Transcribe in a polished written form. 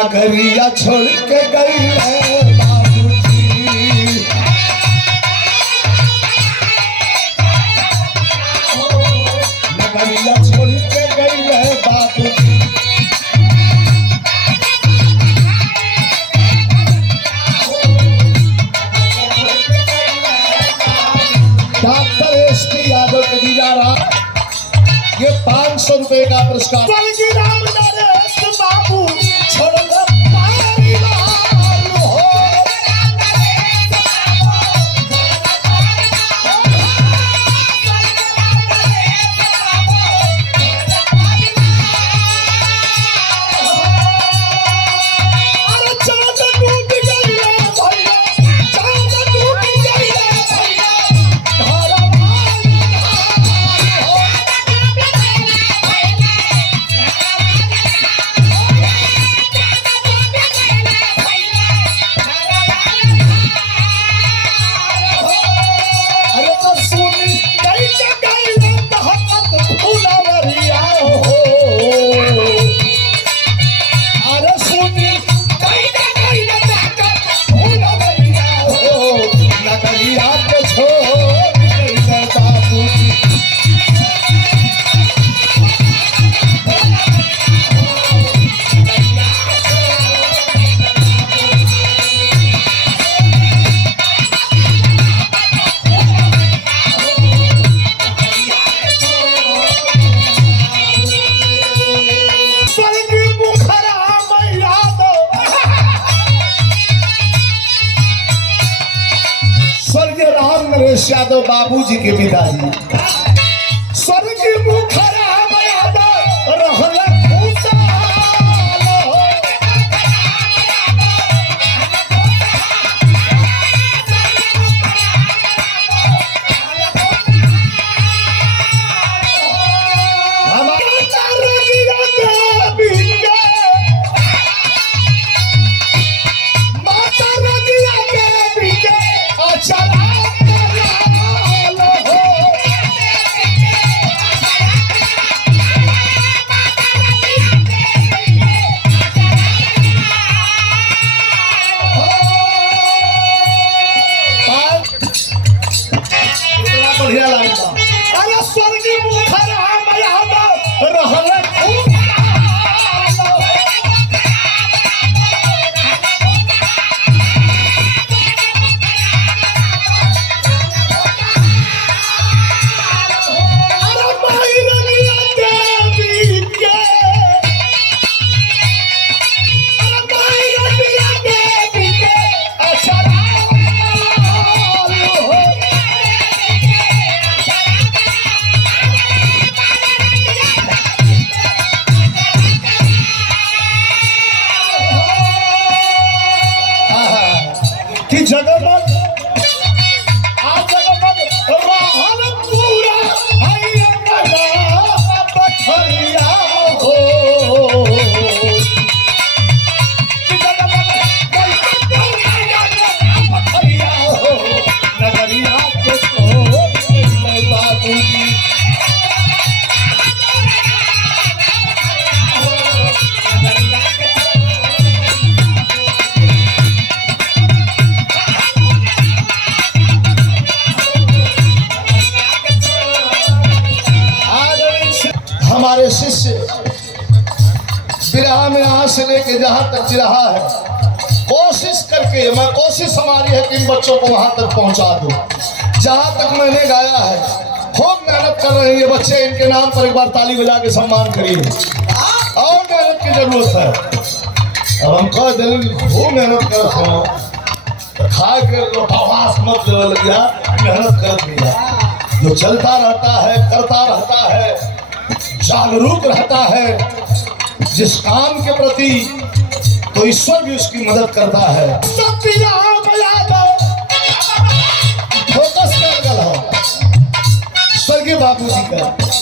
नगरिया छोड़ के गई है बाबूजी, नगरिया छोड़ के गई है बाबूजी। डॉक्टर एसपी यादव के दिया रहा ये 500 रुपए का पुरस्कार। बाबू छोड़ यादव बाबूजी के पिताजी स्वर्गीय मुखरा यादव रहला हमारे शिष्य विरहा में यहाँ से लेके जहाँ तक रहा है कोशिश करके मैं कोशिश हमारी है कि इन बच्चों को वहाँ तक पहुँचा दूँ जहाँ तक मैंने गाया है। खूब मेहनत कर रहे हैं ये बच्चे, इनके नाम पर एक बार ताली बजा के सम्मान करिए। और मेहनत की जरूरत है। अब हम कह देंगे खूब मेहनत कर खा के लोटावास मत लग गया, मेहनत कर दिया। जो चलता रहता है, करता रहता है, जागरूक रहता है जिस काम के प्रति, तो ईश्वर भी उसकी मदद करता है। फोकस कर गल हो स्वर्गीय बाबूजी का।